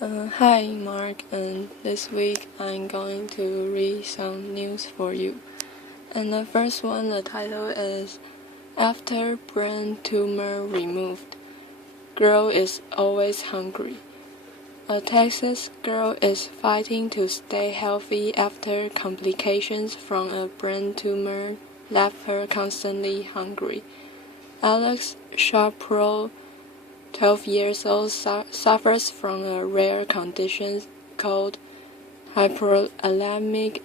Hi, Mark, and this week I'm going to read some news for you. And the first one, the title is After Brain Tumor Removed, Girl is Always Hungry. A Texas girl is fighting to stay healthy after complications from a brain tumor left her constantly hungry. Alex Shapiro, 12 years old, suffers from a rare condition called hyperthalamic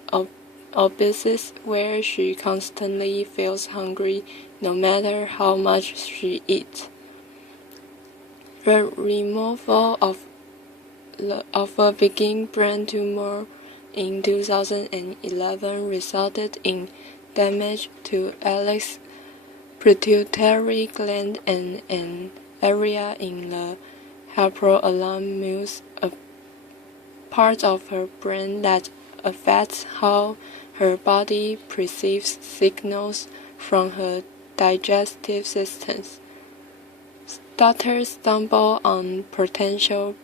obesity, where she constantly feels hungry no matter how much she eats. The removal of a benign brain tumor in 2011 resulted in damage to Alex's pituitary gland and an area in the hypothalamus, a part of her brain that affects how her body perceives signals from her digestive systems. Doctors stumble on potential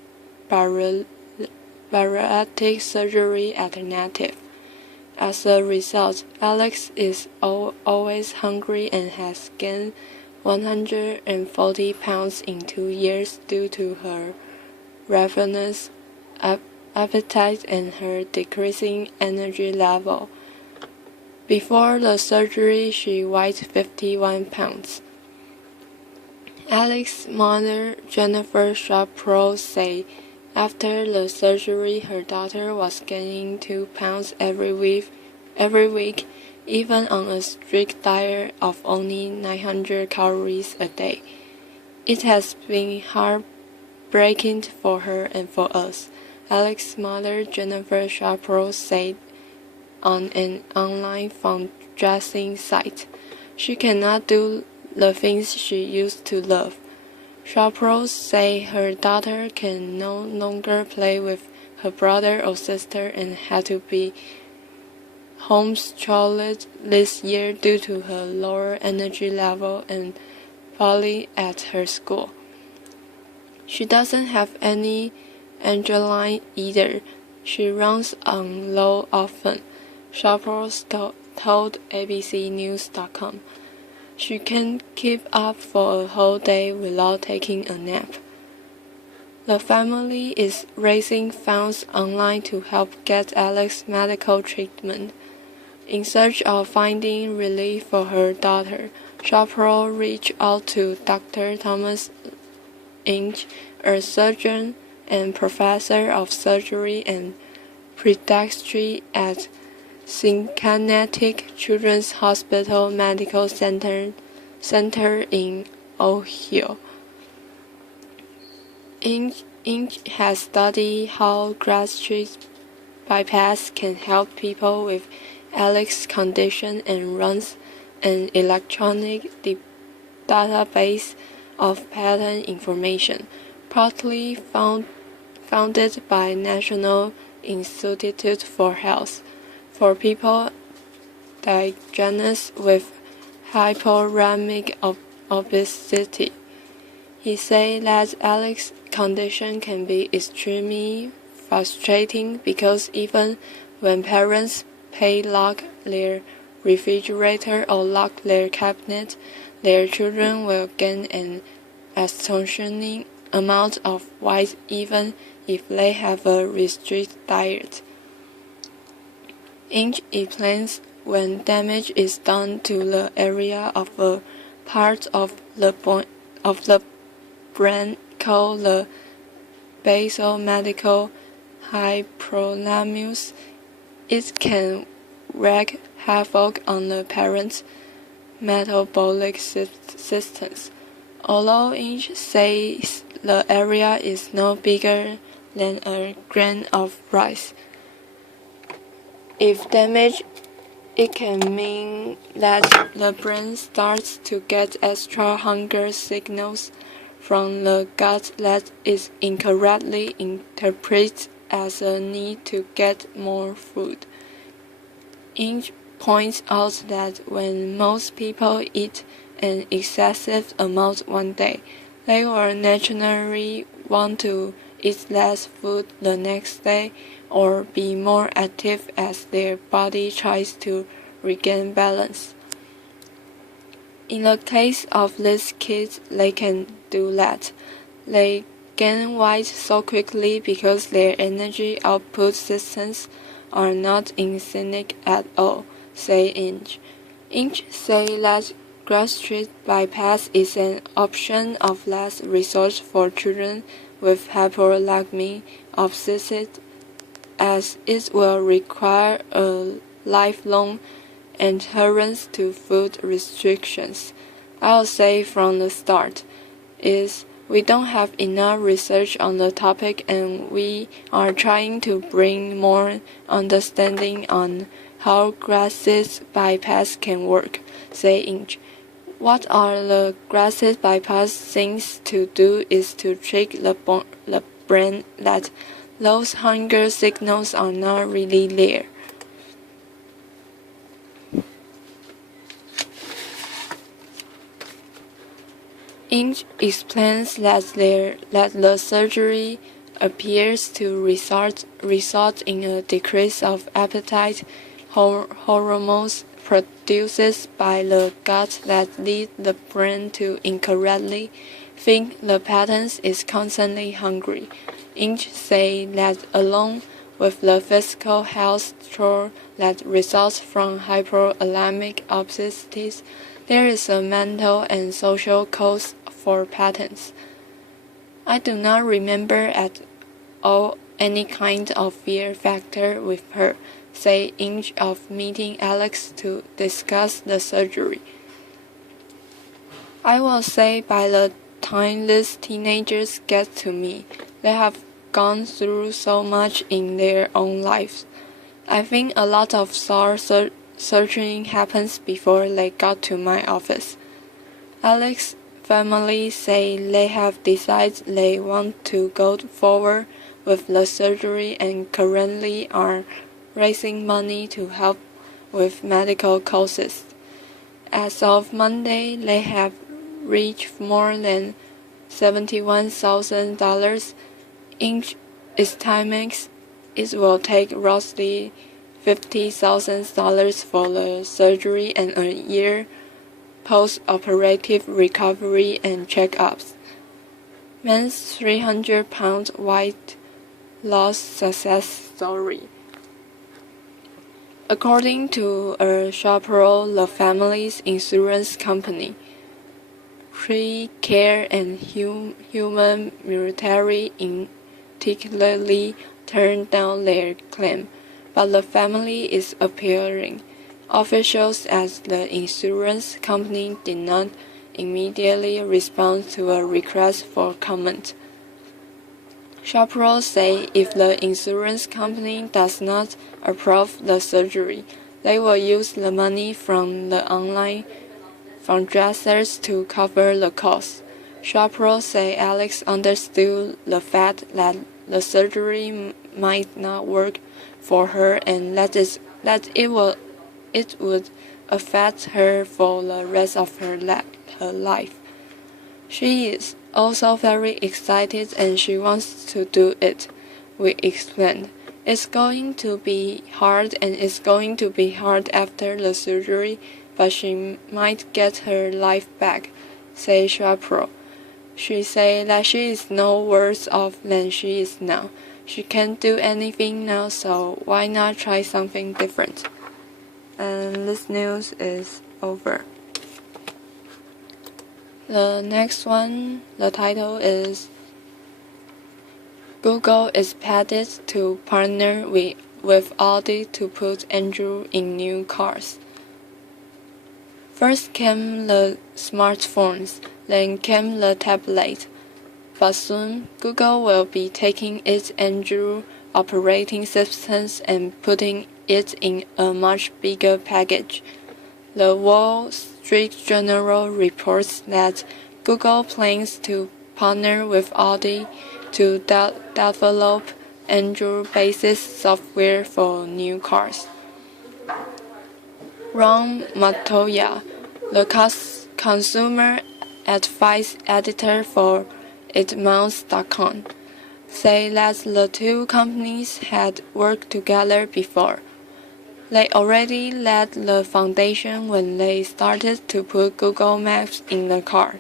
bariatric surgery alternative. As a result, Alex is always hungry and has gained 140 pounds in 2 years due to her ravenous appetite and her decreasing energy level. Before the surgery, she weighed 51 pounds. Alex's mother, Jennifer Shapiro, said after the surgery her daughter was gaining 2 pounds every week, even on a strict diet of only 900 calories a day. It has been heartbreaking for her and for us, Alex's mother, Jennifer Shapiro, said on an online fundraising site. She cannot do the things she used to love. Shapiro said her daughter can no longer play with her brother or sister and had to be homeschooled this year due to her lower energy level and bullying at her school. She doesn't have any adrenaline either. She runs on low often, Shapiro told ABCnews.com. She can keep up for a whole day without taking a nap. The family is raising funds online to help get Alex medical treatment. In search of finding relief for her daughter, Shapiro reached out to Dr. Thomas Inge, a surgeon and professor of surgery and pediatry at Cincinnati Children's Hospital Medical Center in Ohio. Inge has studied how gastric bypass can help people with Alex's condition and runs an electronic database of pattern information, partly founded by National Institute for Health, for people diagnosed with hypothalamic obesity. He said that Alex's condition can be extremely frustrating because even when parents lock their refrigerator or lock their cabinet, their children will gain an astonishing amount of weight even if they have a restricted diet. Inge explains when damage is done to the area of a part of the brain called the basal medial hypothalamus, it can wreak havoc on the parent's metabolic systems. Although Inge says the area is no bigger than a grain of rice, if damaged, it can mean that the brain starts to get extra hunger signals from the gut that is incorrectly interpreted as a need to get more food. Inge points out that when most people eat an excessive amount one day, they will naturally want to eat less food the next day, or be more active as their body tries to regain balance. In the case of these kids, they can do that. They gain weight so quickly because their energy output systems are not in sync at all, say Inge. Inge say that gastric bypass is an option of last resort for children with hypolacemia obsessive, as it will require a lifelong adherence to food restrictions. I'll say from the start is we don't have enough research on the topic, and we are trying to bring more understanding on how gastric bypass can work, say Inge. What are the gastric bypass things to do is to trick the brain that those hunger signals are not really there. Inge explains that the surgery appears to result in a decrease of appetite hormones produced by the gut that lead the brain to incorrectly think the patient is constantly hungry. Inge say that along with the physical health toll that results from hypothalamic obesity, there is a mental and social cost for patients. I do not remember at all any kind of fear factor with her, say Inge, of meeting Alex to discuss the surgery. I will say by the time these teenagers get to me, they have gone through so much in their own lives. I think a lot of soul searching happens before they got to my office. Alex's family say they have decided they want to go forward with the surgery and currently are raising money to help with medical costs. As of Monday, they have reached more than $71,000. Inge estimates it will take roughly $50,000 for the surgery and a year post-operative recovery and checkups. Man's 300-pound weight loss success story. According to a chaperone, the family's insurance company, Pre-Care and Human Military particularly turned down their claim, but the family is appealing. Officials at the insurance company did not immediately respond to a request for comment. Chaperone say if the insurance company does not approve the surgery, they will use the money from the online fundraisers to cover the cost. Chaperone say Alex understood the fact that the surgery might not work for her and that it would affect her for the rest of her life. She is also very excited and she wants to do it, we explained. It's going to be hard and it's going to be hard after the surgery, but she might get her life back, say Chaperone. She said that she is no worse off than she is now. She can't do anything now, so why not try something different? And this news is over. The next one, the title is Google is paid to partner with Audi to put Android in new cars. First came the smartphones, then came the tablet, but soon Google will be taking its Android operating systems and putting it in a much bigger package. The Wall Street Journal reports that Google plans to partner with Audi to develop Android-based software for new cars. Ron Matoya, the consumer advice editor for Edmunds.com, say that the two companies had worked together before. They already laid the foundation when they started to put Google Maps in the car,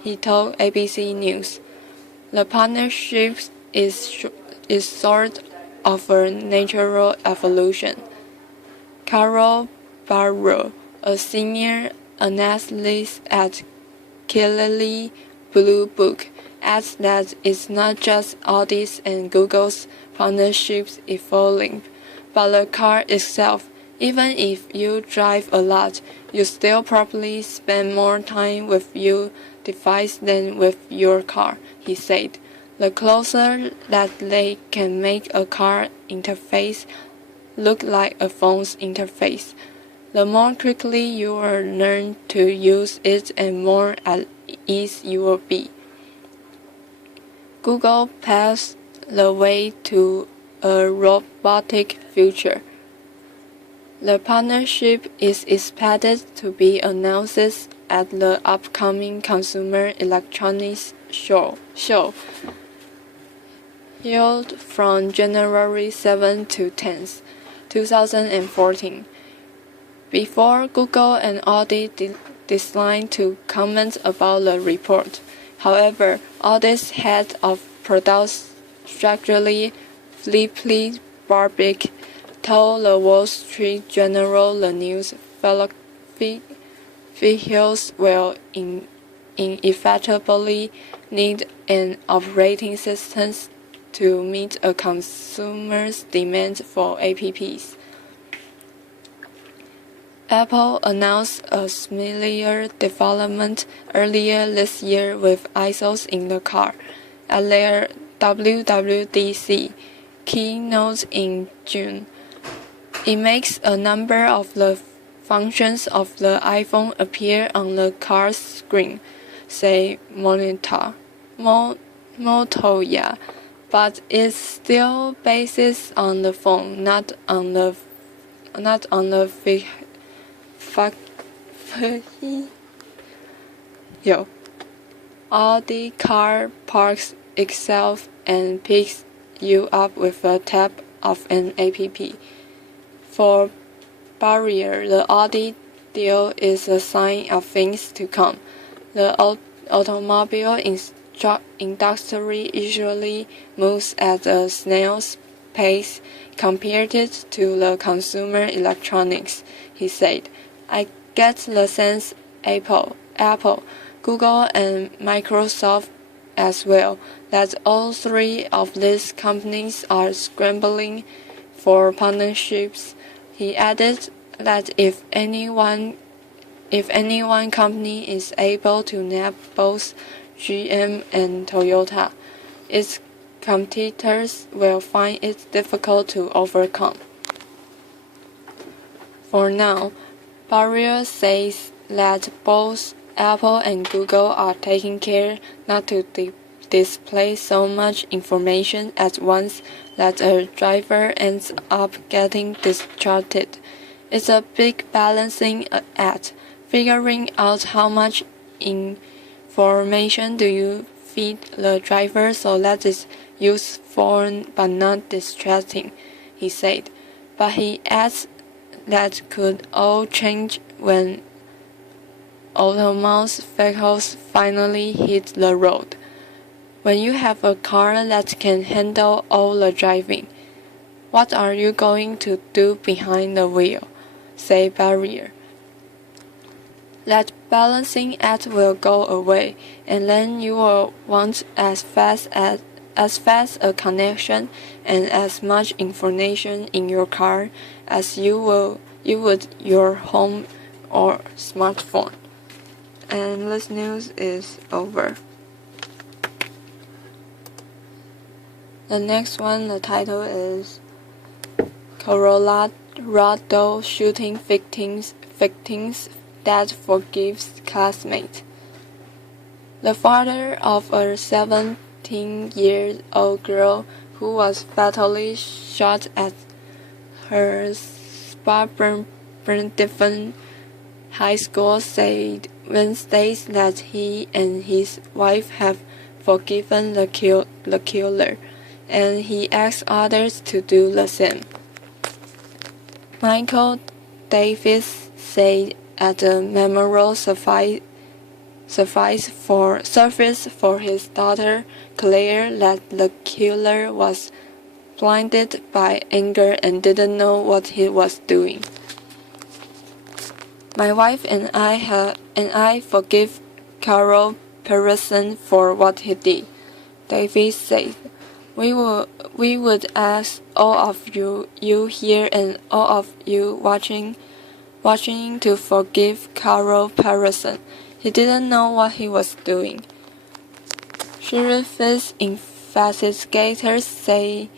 he told ABC News. The partnership is sort of a natural evolution. Carol Barrow, a senior analyst at Kelley Blue Book, adds that it's not just Audi's and Google's partnerships evolving, but the car itself. Even if you drive a lot, you still probably spend more time with your device than with your car, he said. The closer that they can make a car interface look like a phone's interface, the more quickly you will learn to use it and more at ease you will be. Google paves the way to a robotic future. The partnership is expected to be announced at the upcoming Consumer Electronics Show, held from January 7 to 10, 2014. Before Google and Audi declined to comment about the report. However, Audi's head of product strategy, Philippe Barbic, told the Wall Street Journal the news vehicles will inevitably need an operating system to meet a consumer's demand for apps. Apple announced a similar development earlier this year with ISOs in the car at their WWDC keynote in June. It makes a number of the functions of the iPhone appear on the car's screen, say Montoya, but it's still based on the phone, not on the Audi car parks itself and picks you up with a tap of an app. For Barrier, the Audi deal is a sign of things to come. The automobile industry usually moves at a snail's pace compared to the consumer electronics, he said. I get the sense Apple, Google, and Microsoft as well, that all three of these companies are scrambling for partnerships. He added that if any one company is able to nab both GM and Toyota, its competitors will find it difficult to overcome. For now, Barrier says that both Apple and Google are taking care not to display so much information at once that a driver ends up getting distracted. It's a big balancing act, figuring out how much information do you feed the driver so that it's useful but not distracting, he said. But he adds that could all change when autonomous vehicles finally hit the road. When you have a car that can handle all the driving, what are you going to do behind the wheel? Say Barrier. That balancing act will go away, and then you will want as fast a connection and as much information in your car as you would your home or smartphone. And this news is over. The next one, the title is Colorado shooting victims dad forgives classmate. The father of a 17-year-old girl who was fatally shot at her suburban high school said Wednesday that he and his wife have forgiven the killer. and he asked others to do the same. Michael Davis said at the memorial service for his daughter Claire that the killer was blinded by anger and didn't know what he was doing. My wife and I forgive Carol Pearson for what he did, Davis said. We would ask all of you here and all of you watching to forgive Carol Pearson. He didn't know what he was doing. Sheriff's investigators say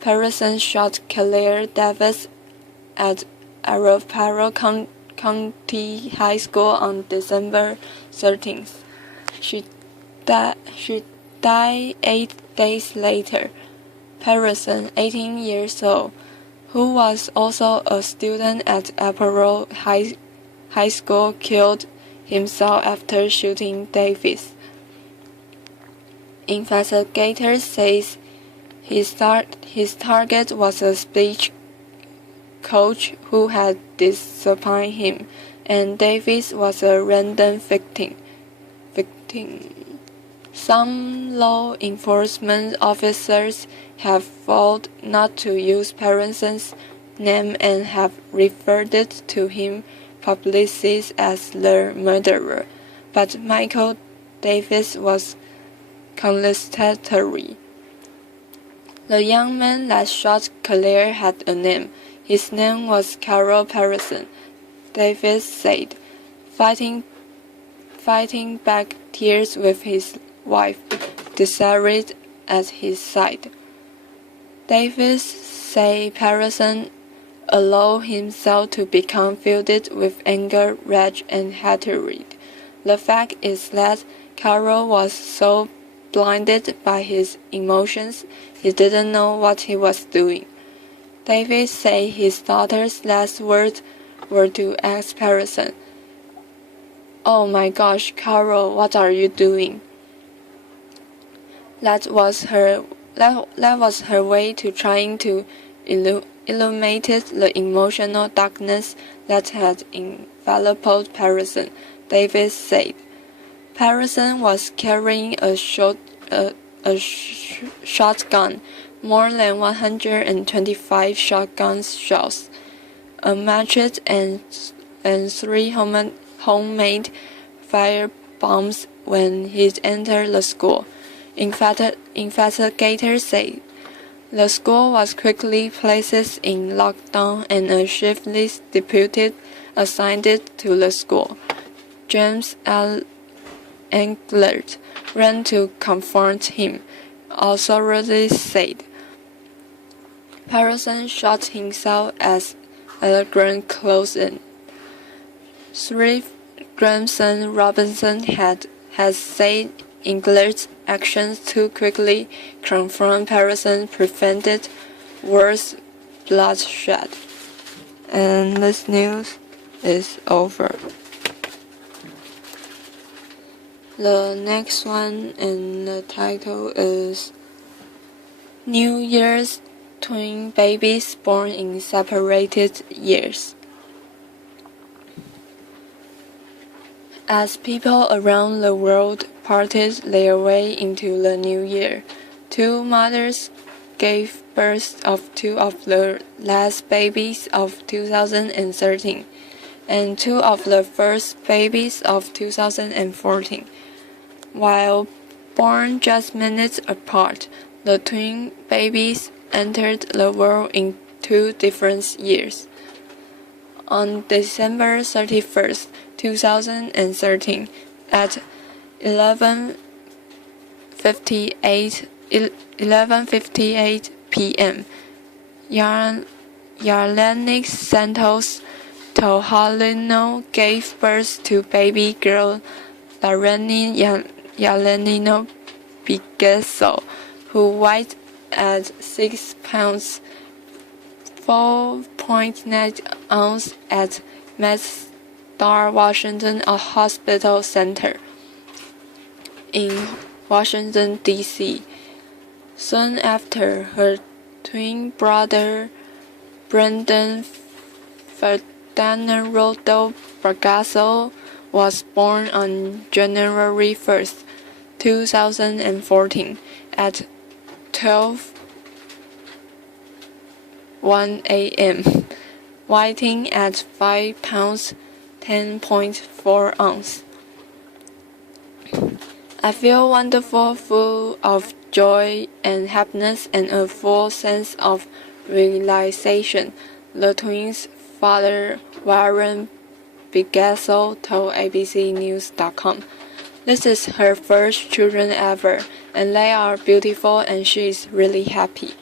Pearson shot Claire Davis at Arapahoe County High School on December 13th. She died 8 days later. Pearson, 18 years old, who was also a student at Arapahoe High School, killed himself after shooting Davis. Investigators say his target was a speech coach who had disappointed him, and Davis was a random victim. Some law enforcement officers have vowed not to use Pearson's name and have referred to him publicly as the murderer, but Michael Davis was conciliatory. The young man that shot Claire had a name. His name was Carol Pearson, Davis said, fighting back tears with his wife, Desiree, at his side. Davis said Pearson allowed himself to become filled with anger, rage, and hatred. The fact is that Carol was so blinded by his emotions, he didn't know what he was doing. Davis said his daughter's last words were to ask Pearson, "Oh my gosh, Carol, what are you doing?" That was her way to trying to illuminate the emotional darkness that had enveloped Pearson, Davis said. Pearson was carrying a shotgun, more than 125 shotgun shells, a machete, and 3 homemade fire bombs when he entered the school. Investigators say the school was quickly placed in lockdown and a shiftless deputy assigned to the school, James L. Englert, ran to confront him. Authorities said Pearson shot himself as Grand closed in. Sheriff Grayson Robinson has said Englert's actions to quickly confront Pearson prevented worse bloodshed. And this news is over. The next one, and the title is New Year's Twin Babies Born in Separated Years. As people around the world parted their way into the new year, 2 mothers gave birth of 2 of the last babies of 2013 and 2 of the first babies of 2014. While born just minutes apart, the twin babies entered the world in 2 different years. On December 31st, 2013, at 11:58 p.m., Yarlenik Santos Tohalino gave birth to baby girl Darlene Yalenino Picasso, who weighed at 6 pounds 4.9 ounces at MedStar Washington Hospital Center in Washington, D.C. Soon after, her twin brother Brendan Ferdinando Bragasso was born on January 1st, 2014 at 12:01 a.m., weighing at 5 pounds 10.4 ounces. I feel wonderful, full of joy and happiness and a full sense of realization, the twins' father Warren Bigasso told abcnews.com. This is her first children ever, and they are beautiful and she is really happy.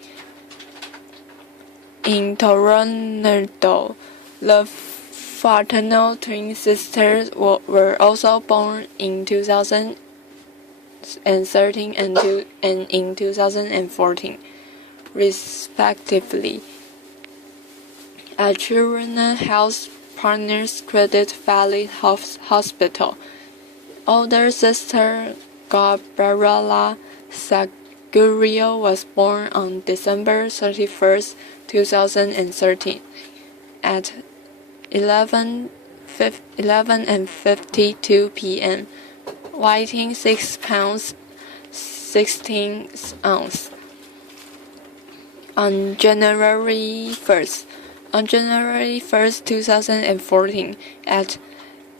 In Toronto, the fraternal twin sisters were also born in 2013 and in 2014, respectively. At Children's Health Partners Credit Valley Hospital, older sister Gabriela Sagurio was born on December 31st, 2013 at 11:52 p.m., weighing 6 pounds 16 ounces. On January 1st, 2014, at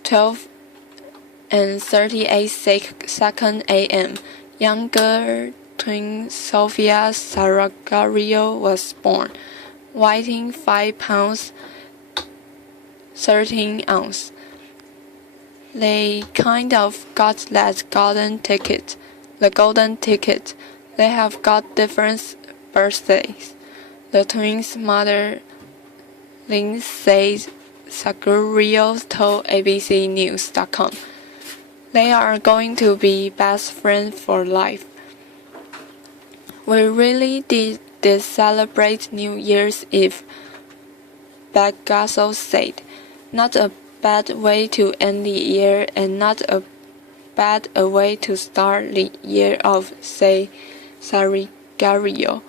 12:38 a.m., younger twin Sofia Saragario was born, weighing 5 pounds 13 ounces. They kind of got the golden ticket. They have got different birthdays. The twins' mother, Lindsay Sagurio, told abcnews.com. They are going to be best friends for life. We really did celebrate New Year's Eve, Bagasso said. Not a bad way to end the year and not a bad way to start the year off, said Saragario.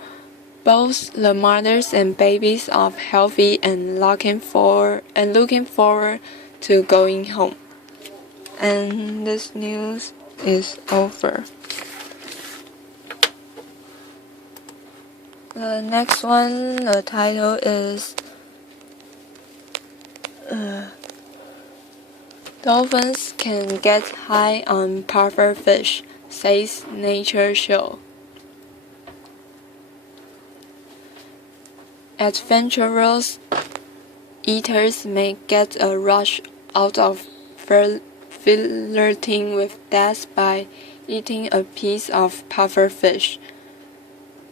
Both the mothers and babies are healthy and looking forward to going home. And this news is over. The next one, the title is Dolphins can get high on pufferfish, says Nature Show. Adventurous eaters may get a rush out of flirting with death by eating a piece of pufferfish,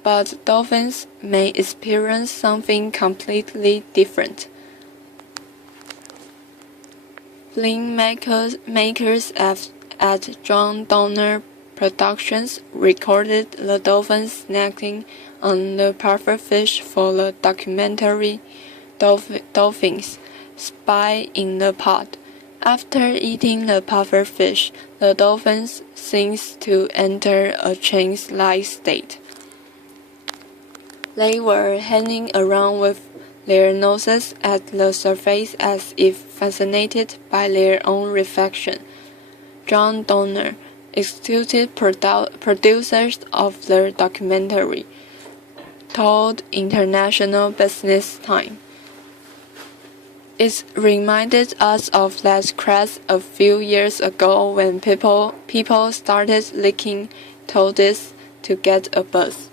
but dolphins may experience something completely different. Film makers at John Donner Productions recorded the dolphins snacking on the pufferfish for the documentary Dolphins, Spy in the Pot. After eating the pufferfish, the dolphins seems to enter a trance-like state. They were hanging around with their noses at the surface as if fascinated by their own reflection. John Donner, executive producer of the documentary, told International Business Times. It reminded us of that craze a few years ago when people started licking toadies to get a buzz.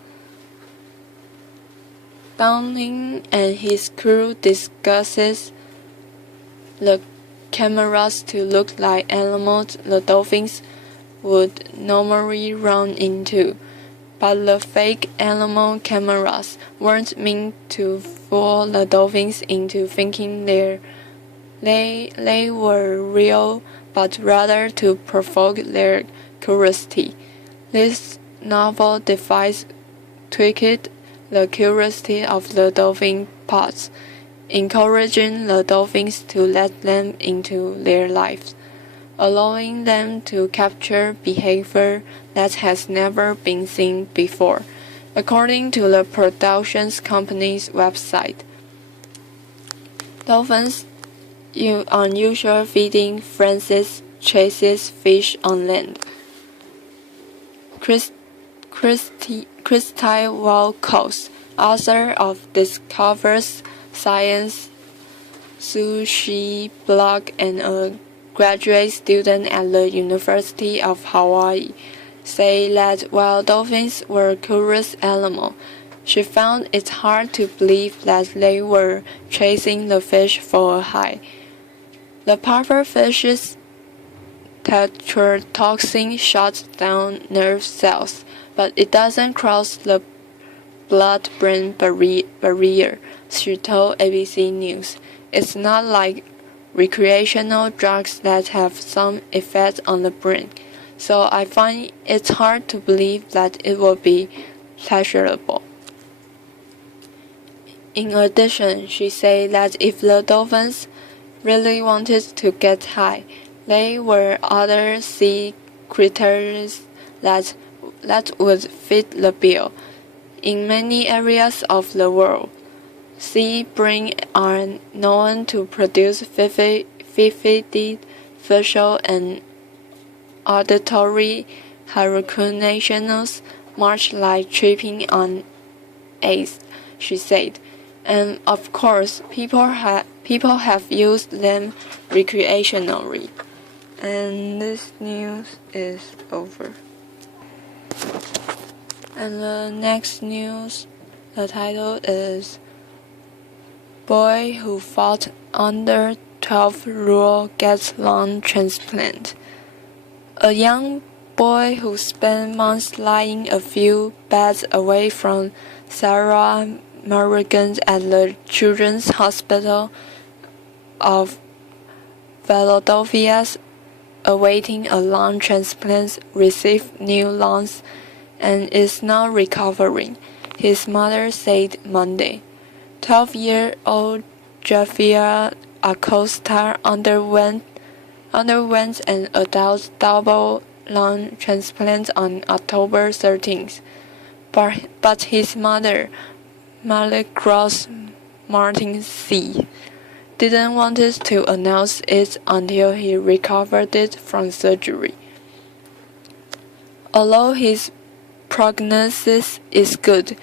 Downing and his crew discusses the cameras to look like animals the dolphins would normally run into, but the fake animal cameras weren't meant to fool the dolphins into thinking they were real, but rather to provoke their curiosity. This novel device tweaked the curiosity of the dolphin pods, encouraging the dolphins to let them into their lives, allowing them to capture behavior that has never been seen before. according to the production company's website. Dolphins' unusual feeding frenzies chases fish on land. Christy Walcott, author of Discovers Science Sushi blog and a graduate student at the University of Hawaii, say that while dolphins were curious animals, she found it hard to believe that they were chasing the fish for a high. The puffer fish's tetrodotoxin shuts down nerve cells, but it doesn't cross the blood-brain barrier, she told ABC News. It's not like recreational drugs that have some effect on the brain, so I find it hard to believe that it will be pleasurable. In addition, she said that if the dolphins really wanted to get high, there were other sea creatures that would fit the bill. In many areas of the world, sea bream are known to produce vivid visual and auditory hallucinations, much like tripping on eggs, she said. And of course, people have used them recreationally. And this news is over. And the next news, the title is Boy Who Fought Under 12 Rule Gets Lung Transplant. A young boy who spent months lying a few beds away from Sarah Morgan at the Children's Hospital of Philadelphia awaiting a lung transplant received new lungs and is now recovering, his mother said Monday. 12-year-old Javier Acosta underwent an adult double lung transplant on October 13th, but his mother, Milagros Martin C., didn't want to announce it until he recovered it from surgery. Although his prognosis is good,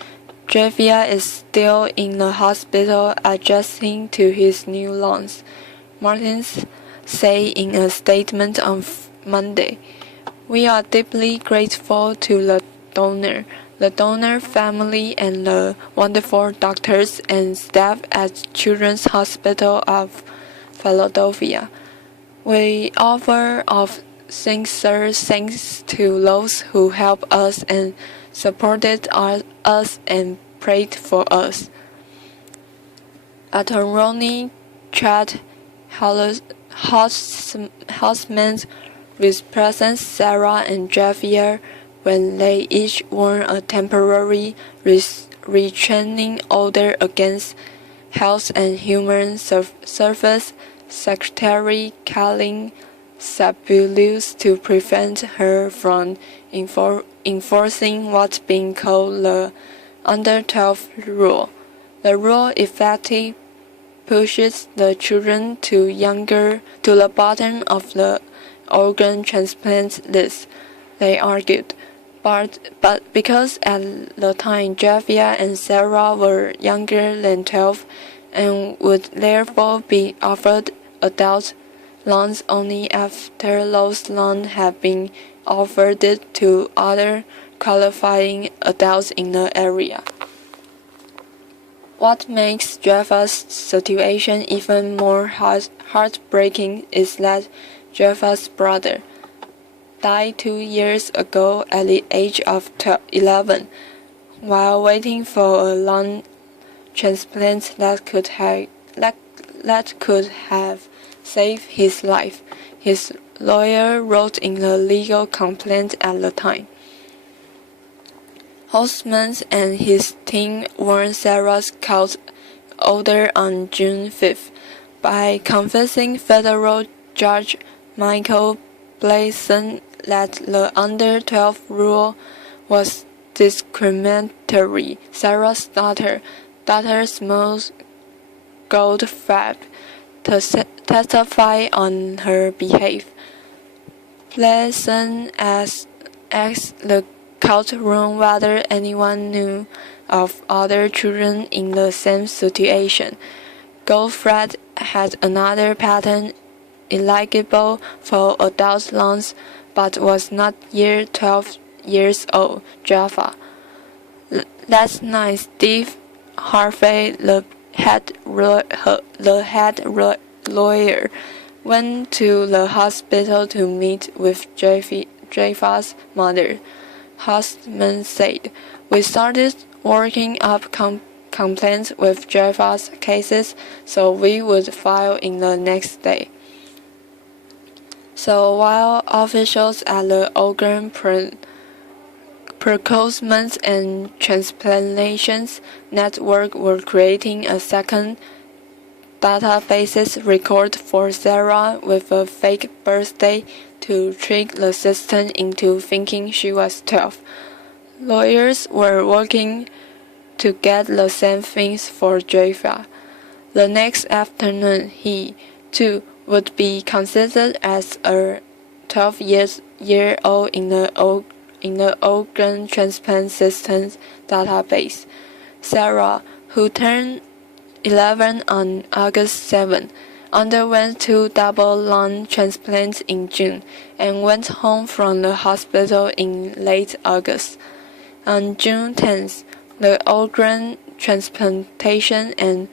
Javier is still in the hospital adjusting to his new lungs, Martins said in a statement on Monday. We are deeply grateful to the donor family and the wonderful doctors and staff at Children's Hospital of Philadelphia. We offer our sincere thanks to those who helped us and supported us and prayed for us. Attorney Chad Hausman represents Sarah and Javier when they each won a temporary restraining order against Health and Human Services Secretary Kathleen Sebelius to prevent her from enforcing what's being called the Under 12 rule. The rule effectively pushes the children to the bottom of the organ transplant list, they argued. But because at the time Javier and Sarah were younger than 12 and would therefore be offered adult lungs only after those lungs have been offered to other qualifying adults in the area. What makes Javier's situation even more heartbreaking is that Javier's brother died 2 years ago at the age of 11, while waiting for a lung transplant that could have saved his life, his lawyer wrote in the legal complaint at the time. Hausman and his team won Sarah's court order on June 5th by convincing federal judge Michael Blason that the Under 12 rule was discriminatory. Sarah's daughter Smalls Goldfarb, testify on her behalf. Pleasant as the courtroom whether anyone knew of other children in the same situation. Goldfarb had another pattern eligible for adult loans, but was not yet 12 years old. Jaffa. Last night, Steve Harvey, the head lawyer, went to the hospital to meet with Jaffa's mother. Husband said, "We started working up complaints with Jaffa's cases, so we would file in the next day." So while officials at the Oregon Precautions and Transplantations Network were creating a second database record for Sarah with a fake birthday to trick the system into thinking she was 12. Lawyers were working to get the same things for Jaffa. The next afternoon, he, too, would be considered as a 12-year-old in the Oregon Transplant Systems database. Sarah, who turned 11 on August 7, underwent 2 double lung transplants in June and went home from the hospital in late August. On June 10th, the Oregon Transplantation and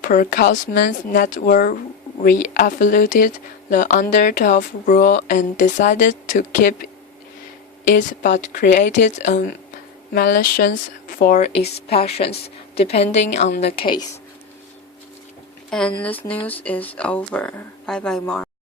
Precautions Network re-evaluated the under 12 rule and decided to keep it but created a malicious for exceptions depending on the case. And this news is over. Bye bye, Mark.